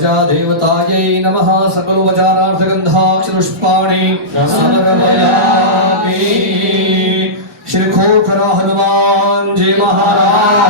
सकलवचा देवतायै नमः सकलवचारार्थगन्धाक्षपुष्पाणि समर्पयामि श्री खोखरा हनुमान जी महाराज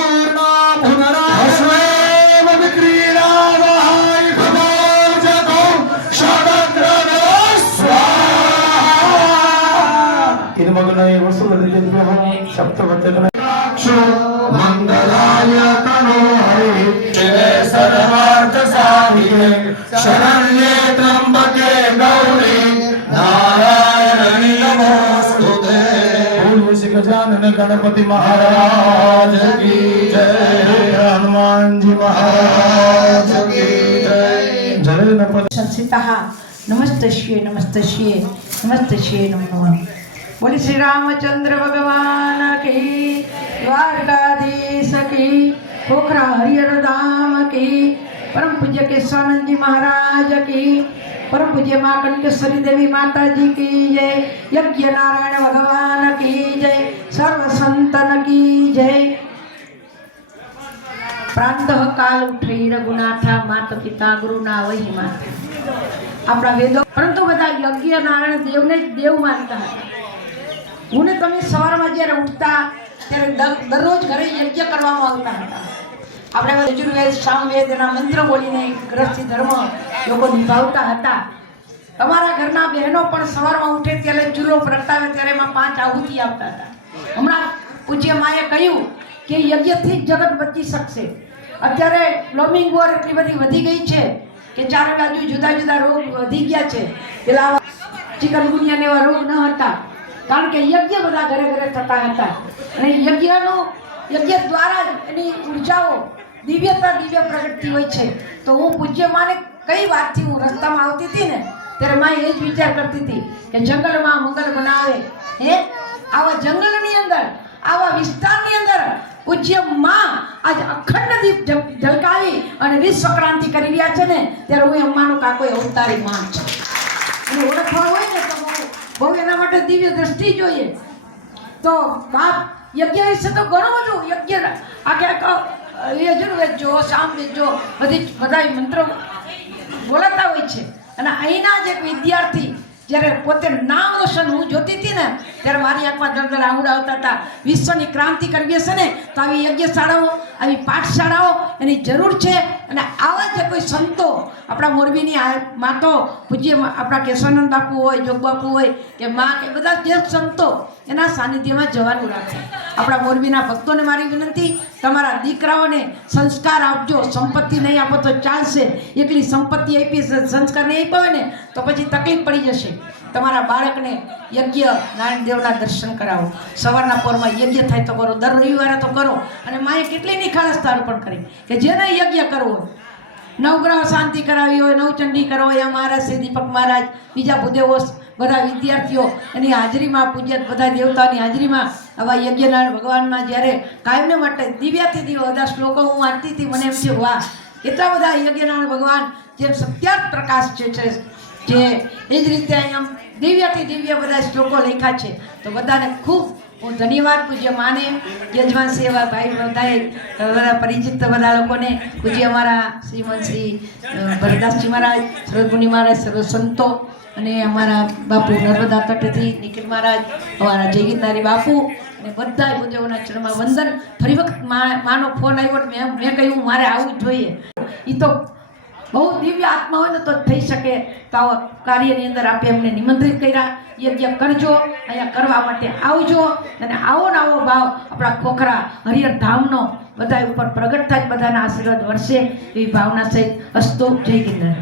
ವಂದನೆ ವಸುವದಿಭ್ಯಃ ಸಪ್ತವಚನ ಶು ಮಂಗಲಾಯ ತನೋ ಹರಿ ಶಿವ ಸರ್ವಾರ್ಥ ಸಾಧಿಕೆ ಶರಣ್ಯೇ ತ್ರಂಬಕೆ ಗೌರಿ ನಾರಾಯಣಿ ನಮೋಸ್ತುತೆ ಓಂ ಶ್ರೀ ಗಜಾನನ ಗಣಪತಿ ಮಹಾರಾಜ ಕಿ ಜಯ ಹನುಮಾನ್ ಜಿ ಮಹಾರಾಜ ಕಿ ಜಯ ಜಯ ನಮಃ ಸಂಸಿತಃ ನಮಸ್ತಶ್ಯೇ ನಮಸ್ತಶ್ಯೇ ನಮಸ್ತಶ್ಯೇ ನಮೋ ನಮಃ બોલી શ્રી રામચંદ્ર ભગવાન કી, દ્વારકાધીશ કી, ખોખરા હરિહર ધામ કી, પરમ પૂજ્ય કેશવાનંદજી મહારાજ કી, પરમ પૂજ્ય મા કંકેશ્વરી દેવી માતાજી કી જય, યજ્ઞ નારાયણ ભગવાન કી જય, સર્વ સંતન કી જય. પ્રાંત કાલ ઉઠી રઘુનાથા માતા પિતા ગુરુના વહી માતા આપણા વેદો પરંતુ બધા યજ્ઞ નારાયણ દેવને જ દેવ માનતા હતા. હું ને તમે સવારમાં જ્યારે ઉઠતા, ત્યારે દરરોજ ઘરે યજ્ઞ કરવામાં આવતા હતા. આપણે યજુર્વેદ સામવેદ એના મંત્ર બોલીને ગ્રસ્તી ધર્મ લોકો નિભાવતા હતા. અમારા ઘરના બહેનો પણ સવારમાં ઉઠે ત્યારે ચૂલો પ્રગટાવે ત્યારે એમાં પાંચ આહુતિ આપતા હતા. હમણાં પૂજ્ય માએ કહ્યું કે યજ્ઞથી જ જગત બચી શકશે. અત્યારે ગ્લોમિંગ વોર એટલી બધી વધી ગઈ છે કે ચારે બાજુ જુદા જુદા રોગ વધી ગયા છે. પેલા ચિકનગુનિયાને એવા રોગ ન હતા. કારણ કે યજ્ઞ બધા ઘરે ઘરે થતા હતા. અને યજ્ઞનો, યજ્ઞ દ્વારા એની ઉર્જાઓ દિવ્યતા દિવ્ય પ્રગટતી હોય છે. તો હું પૂજ્ય માને કઈ વાતથી હું રસ્તામાં આવતી હતી ને, ત્યારે માં એ જ વિચાર કરતી હતી કે જંગલમાં મંગલ બનાવે. હે? આવા જંગલની અંદર, આવા વિસ્તારની અંદર પૂજ્યમાં આજ અખંડ દીપ ઝલકાવી અને વિશ્વ ક્રાંતિ કરી રહ્યા છે ને, ત્યારે હું અમ્માનું કાકો અવતારી માં છે. અને ઓળખવા હોય ને તો બહુ બહુ એના માટે દિવ્ય દ્રષ્ટિ જોઈએ. તો બાપ યજ્ઞ વિશે તો ઘણું બધું યજ્ઞ આખે આખો યજુર્વેદ જો સામવેદ જો, બધી બધા મંત્રો બોલાતા હોય છે. અને અહીંના જ એક વિદ્યાર્થી જ્યારે પોતે નામ રોશન હું જોતી હતી ને, ત્યારે મારી આંખમાં દળદળ આવડા આવતા હતા. વિશ્વની ક્રાંતિ કરવી હશે ને, તો આવી યજ્ઞશાળાઓ આવી પાઠશાળાઓ એની જરૂર છે. અને આવા જે કોઈ સંતો આપણા મોરબીની માતો, પૂજ્ય આપણા કેશવાનંદ બાપુ હોય જોગબાપુ હોય, કે મા કે બધા જે સંતો એના સાનિધ્યમાં જવાનું રાખે. આપણા મોરબીના ભક્તોને મારી વિનંતી તમારા દીકરાઓને સંસ્કાર આપજો, સંપત્તિ નહીં આપો તો ચાલશે. એટલી સંપત્તિ આપી સંસ્કાર નહીં આપ્યો હોય ને, તો પછી તકલીફ પડી જશે. તમારા બાળકને યજ્ઞ નારાયણ દેવના દર્શન કરાવો. સવારના પોરમાં યજ્ઞ થાય તો કરો, દર રવિવારે તો કરો. અને માએ કેટલી નિખાલસતા અર્પણ કરી કે જેને યજ્ઞ કરવો નવગ્રહ શાંતિ કરાવી હોય, નવચંડી કરો હોય મહારાજ શ્રી દીપક મહારાજ, બીજા ભૂદેવો બધા વિદ્યાર્થીઓ એની હાજરીમાં, પૂજ્ય બધા દેવતાની હાજરીમાં, આવા યજ્ઞનારાયણ ભગવાનમાં જ્યારે કાયમને માટે દિવ્યાથી દિવ્ય બધા શ્લોકો હું વાંચતી હતી મને એમ છે, વાહ એટલા બધા યજ્ઞનારાયણ ભગવાન જેમ સત્યાર્થ પ્રકાશ છે, જે એ જ રીતે અહીંયા દિવ્યથી દિવ્ય બધા શ્લોકો લખ્યા છે. તો બધાને ખૂબ હું ધન્યવાદ પૂજ્ય માને, યજમાન સેવા ભાઈ બધાએ બધા પરિચિત બધા લોકોને પૂજ્ય અમારા શ્રીમંત શ્રી ભરદાસજી મહારાજ સર્વગુણી મહારાજ સર્વ સંતો અને અમારા બાપુ નર્મદા તટેથી નિખિલ મહારાજ, અમારા જયગીતનારી બાપુ અને બધા પૂજ્યોના ચરણમાં વંદન. ફરી વખત માનો ફોન આવ્યો મેં મેં કહ્યું, મારે આવવું જોઈએ. એ તો બહુ દિવ્ય આત્મા હોય ને તો થઈ શકે તો કાર્યની અંદર આપણે એમને નિમંત્રિત કર્યા. યજ્ઞ કરજો, અહીંયા કરવા માટે આવજો અને આવો ને આવો ભાવ આપણા ખોખરા હરિહર ધામનો બધા ઉપર પ્રગટ થાય બધાના આશીર્વાદ વર્ષે એવી ભાવના સહિત અસ્તો જય ગિરનાર.